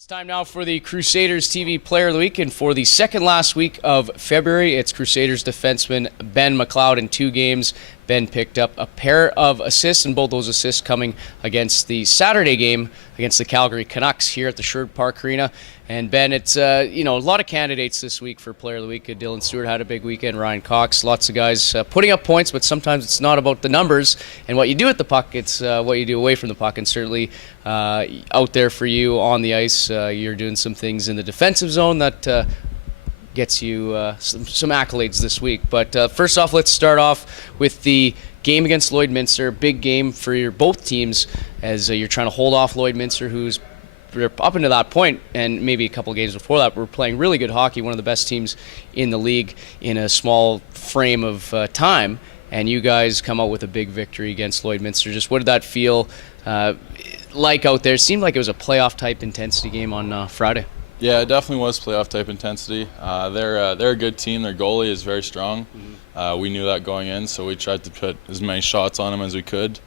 It's time now for the Crusaders TV Player of the Week, and for the second last week of February, it's Crusaders defenseman Ben McLeod. In 2 games, Ben picked up a pair of assists, and both those assists coming against the Saturday game against the Calgary Canucks here at the Sherwood Park Arena. And Ben, it's a lot of candidates this week for Player of the Week. Dylan Stewart had a big weekend. Ryan Cox, lots of guys putting up points, but sometimes it's not about the numbers and what you do at the puck. It's what you do away from the puck. And certainly out there for you on the ice, you're doing some things in the defensive zone that gets you some accolades this week. But first off, let's start off with the game against Lloyd Minster. Big game for both teams as you're trying to hold off Lloyd Minster, who's up until that point, and maybe a couple of games before that, we're playing really good hockey, one of the best teams in the league in a small frame of time, and you guys come out with a big victory against Lloyd Minster. Just what did that feel like out there? It seemed like it was a playoff-type intensity game on Friday. Yeah, it definitely was playoff-type intensity. They're a good team. Their goalie is very strong. We knew that going in, so we tried to put as many shots on him as we could.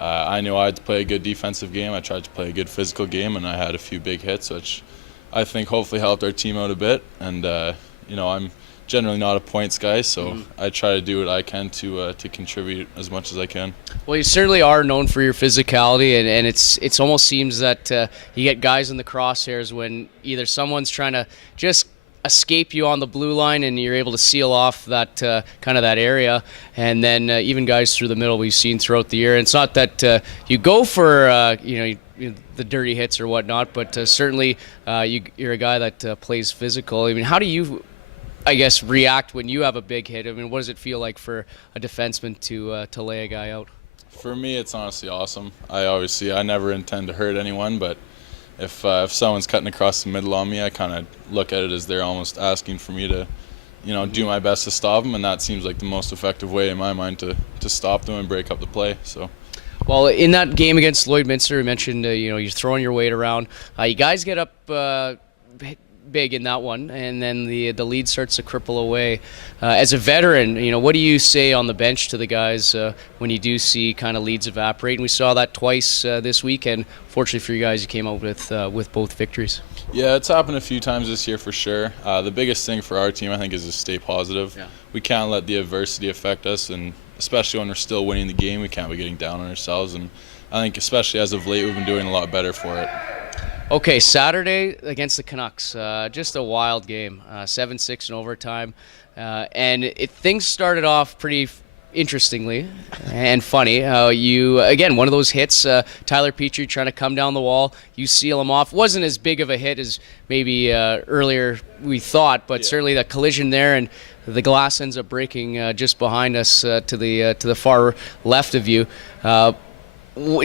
I knew I had to play a good defensive game. I tried to play a good physical game, and I had a few big hits, which I think hopefully helped our team out a bit. And I'm generally not a points guy, so I try to do what I can to contribute as much as I can. Well, you certainly are known for your physicality, and it's almost seems that you get guys in the crosshairs when either someone's trying to just escape you on the blue line and you're able to seal off that kind of that area, and then even guys through the middle we've seen throughout the year. And it's not that you go for the dirty hits or whatnot, but certainly you're a guy that plays physical. I mean, how do you, I guess, react when you have a big hit? I mean, what does it feel like for a defenseman to lay a guy out? For me, it's honestly awesome. I never intend to hurt anyone, but if someone's cutting across the middle on me, I kind of look at it as they're almost asking for me to, do my best to stop them, and that seems like the most effective way in my mind to stop them and break up the play. So. Well, in that game against Lloyd Minster, you mentioned you're throwing your weight around. You guys get up big in that one, and then the lead starts to cripple away. As a veteran, what do you say on the bench to the guys when you do see kind of leads evaporate? And we saw that twice this weekend. Fortunately for you guys, you came out with both victories. Yeah, it's happened a few times this year for sure. The biggest thing for our team, I think, is to stay positive. Yeah. We can't let the adversity affect us, and especially when we're still winning the game, we can't be getting down on ourselves. And I think especially as of late, we've been doing a lot better for it. Okay, Saturday against the Canucks, just a wild game, 7-6 in overtime, and things started off pretty interestingly and funny. Again, one of those hits, Tyler Petrie trying to come down the wall, you seal him off. Wasn't as big of a hit as maybe earlier we thought, but certainly the collision there, and the glass ends up breaking just behind us to the far left of you.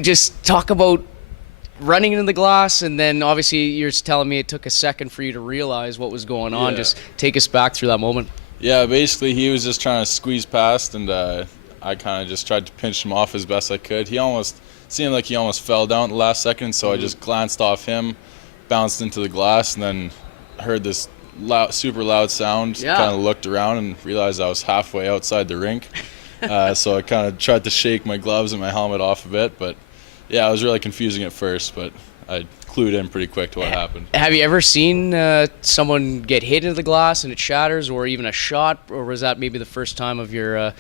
Just talk about running into the glass, and then obviously you're telling me it took a second for you to realize what was going on. Yeah. Just take us back through that moment. Yeah, basically he was just trying to squeeze past, and I kind of just tried to pinch him off as best I could. Seemed like he almost fell down at the last second, so I just glanced off him, bounced into the glass, and then heard this super loud sound. Yeah. Kind of looked around and realized I was halfway outside the rink. So I kind of tried to shake my gloves and my helmet off a bit, but yeah, it was really confusing at first, but I clued in pretty quick to what happened. Have you ever seen someone get hit into the glass and it shatters, or even a shot, or was that maybe the first time of your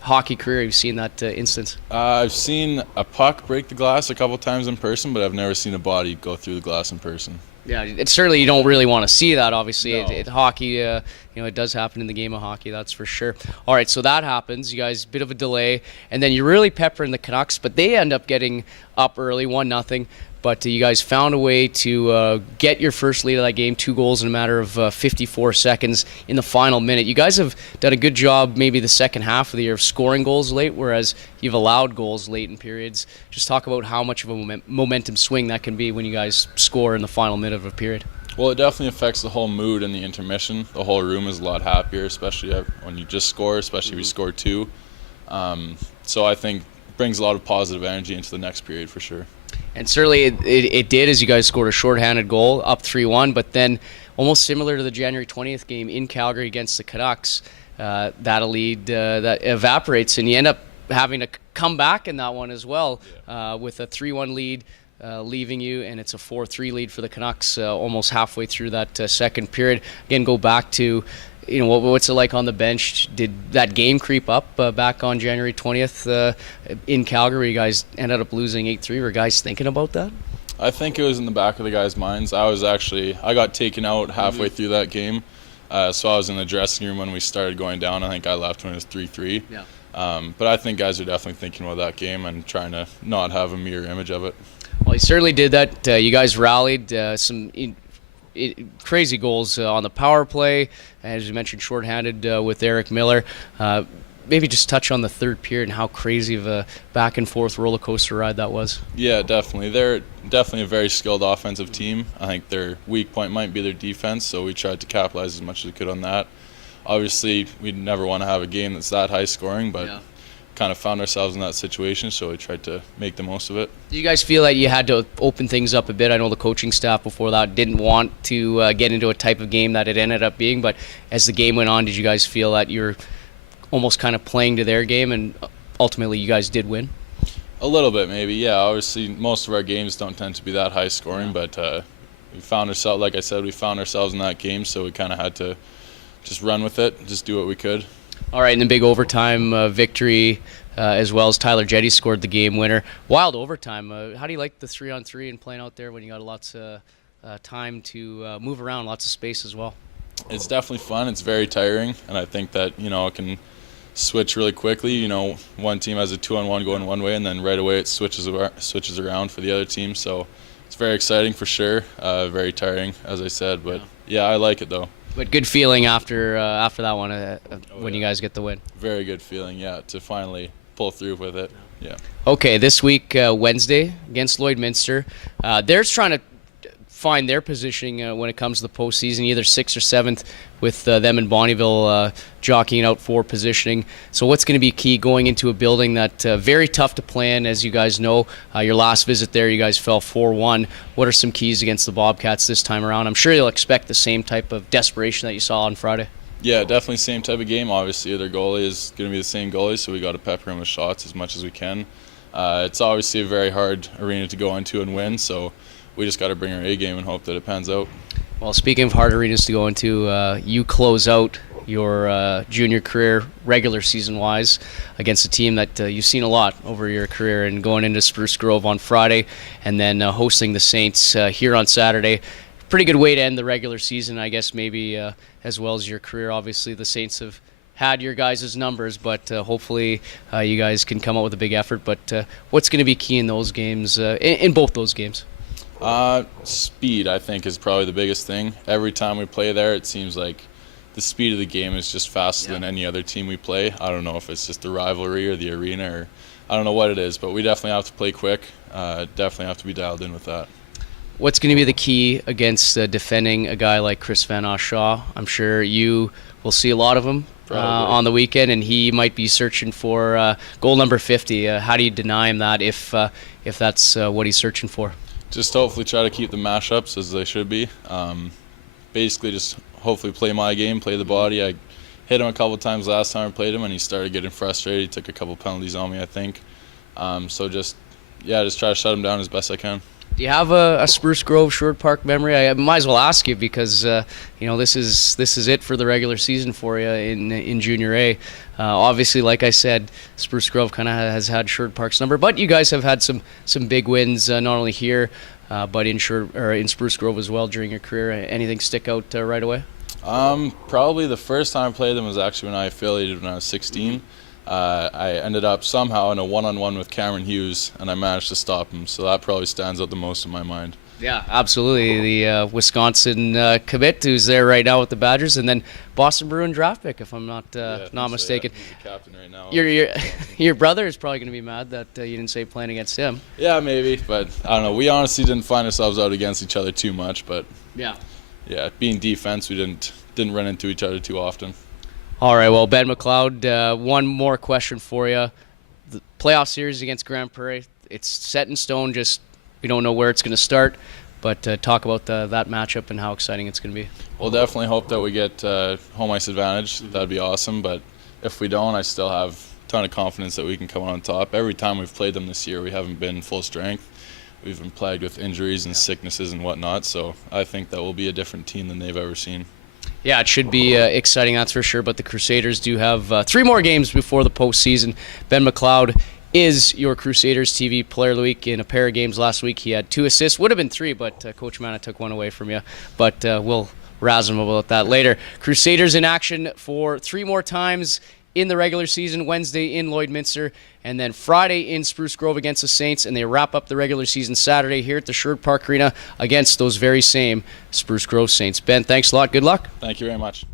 hockey career you've seen that instance? I've seen a puck break the glass a couple times in person, but I've never seen a body go through the glass in person. Yeah, it's certainly, you don't really want to see that, obviously. No. Hockey, it does happen in the game of hockey, that's for sure. All right, so that happens. You guys, bit of a delay, and then you're really peppering the Canucks, but they end up getting up early, 1-0. But you guys found a way to get your first lead of that game, 2 goals in a matter of 54 seconds in the final minute. You guys have done a good job maybe the second half of the year of scoring goals late, whereas you've allowed goals late in periods. Just talk about how much of a momentum swing that can be when you guys score in the final minute of a period. Well, it definitely affects the whole mood in the intermission. The whole room is a lot happier, especially when you just score, especially if you score 2. So I think it brings a lot of positive energy into the next period for sure. And certainly it did, as you guys scored a shorthanded goal, up 3-1, but then almost similar to the January 20th game in Calgary against the Canucks, that a lead that evaporates, and you end up having to come back in that one as well with a 3-1 lead leaving you, and it's a 4-3 lead for the Canucks almost halfway through that second period. Again, go back to, what's it like on the bench? Did that game creep up back on January 20th in Calgary? You guys ended up losing 8-3. Were guys thinking about that? I think it was in the back of the guys' minds. I got taken out halfway through that game, so I was in the dressing room when we started going down. I think I left when it was 3-3. Yeah. But I think guys are definitely thinking about that game and trying to not have a mirror image of it. Well, you certainly did that. You guys rallied some crazy goals on the power play, as you mentioned, shorthanded with Eric Miller. Maybe just touch on the third period and how crazy of a back and forth roller coaster ride that was. Yeah, definitely. They're definitely a very skilled offensive team. I think their weak point might be their defense, so we tried to capitalize as much as we could on that. Obviously, we'd never want to have a game that's that high scoring, but kind of found ourselves in that situation, so we tried to make the most of it. Do you guys feel that you had to open things up a bit? I know the coaching staff before that didn't want to get into a type of game that it ended up being, but as the game went on, did you guys feel that you're almost kind of playing to their game, and ultimately you guys did win? A little bit, maybe. Yeah, obviously most of our games don't tend to be that high scoring, but we found ourselves, like I said, we found ourselves in that game, so we kind of had to just run with it, just do what we could. All right, and the big overtime victory, as well as Tyler Jetty scored the game winner. Wild overtime. How do you like the 3-on-3 and playing out there when you got lots of time to move around, lots of space as well? It's definitely fun. It's very tiring, and I think that, it can switch really quickly. One team has a 2-on-1 going one way, and then right away it switches around for the other team. So it's very exciting for sure. Very tiring, as I said, but yeah, I like it though. But good feeling after that one when you guys get the win. Very good feeling, yeah, to finally pull through with it. Yeah. Okay, this week Wednesday against Lloyd. They're trying to find their positioning when it comes to the postseason, either 6th or 7th, with them in Bonnyville jockeying out for positioning. So what's going to be key going into a building that very tough to plan, as you guys know? Your last visit there, you guys fell 4-1. What are some keys against the Bobcats this time around? I'm sure you'll expect the same type of desperation that you saw on Friday. Yeah, definitely same type of game. Obviously, their goalie is going to be the same goalie, so we got to pepper him with shots as much as we can. It's obviously a very hard arena to go into and win, so we just got to bring our A game and hope that it pans out. Well, speaking of hard arenas to go into, you close out your junior career regular season-wise against a team that you've seen a lot over your career, and going into Spruce Grove on Friday and then hosting the Saints here on Saturday. Pretty good way to end the regular season, I guess, maybe as well as your career. Obviously, the Saints have had your guys' numbers, but hopefully you guys can come out with a big effort. But what's going to be key in those games, in both those games? Speed, I think, is probably the biggest thing. Every time we play there, it seems like the speed of the game is just faster than any other team we play. I don't know if it's just the rivalry or the arena, or I don't know what it is, but we definitely have to play quick. Definitely have to be dialed in with that. What's going to be the key against defending a guy like Chris Van Vleet? I'm sure you will see a lot of him on the weekend, and he might be searching for goal number 50. How do you deny him that if that's what he's searching for? Just hopefully try to keep the mashups as they should be. Basically just hopefully play my game, play the body. I hit him a couple times last time I played him, and he started getting frustrated. He took a couple penalties on me, I think. So just try to shut him down as best I can. Do you have a Spruce Grove Sherwood Park memory? I might as well ask you, because this is it for the regular season for you in Junior A. Obviously, like I said, Spruce Grove kind of has had Sherwood Park's number, but you guys have had some big wins, not only here but in Spruce Grove as well during your career. Anything stick out right away? Probably the first time I played them was actually when I affiliated when I was 16. I ended up somehow in a one-on-one with Cameron Hughes, and I managed to stop him. So that probably stands out the most in my mind. Yeah, absolutely. The Wisconsin commit who's there right now with the Badgers, and then Boston Bruin draft pick, if I'm not mistaken. He's the captain right now. Your brother is probably going to be mad that you didn't say playing against him. Yeah, maybe, but I don't know. We honestly didn't find ourselves out against each other too much, but yeah, being defense, we didn't run into each other too often. All right, well, Ben McLeod, one more question for you. The playoff series against Grand Prairie, it's set in stone, just we don't know where it's going to start, but talk about that matchup and how exciting it's going to be. We'll definitely hope that we get home ice advantage. That'd be awesome, but if we don't, I still have a ton of confidence that we can come on top. Every time we've played them this year, we haven't been full strength. we've been plagued with injuries and sicknesses and whatnot. So I think that will be a different team than they've ever seen. Yeah, it should be exciting, that's for sure. But the Crusaders do have 3 more games before the postseason. Ben McLeod is your Crusaders TV Player of the Week. In a pair of games last week, he had 2 assists. Would have been 3, but Coach Mana took 1 away from you. But we'll razz him about that later. Crusaders in action for 3 more times in the regular season. Wednesday in Lloyd, and then Friday in Spruce Grove against the Saints. And they wrap up the regular season Saturday here at the Sherwood Park Arena against those very same Spruce Grove Saints. Ben, thanks a lot. Good luck. Thank you very much.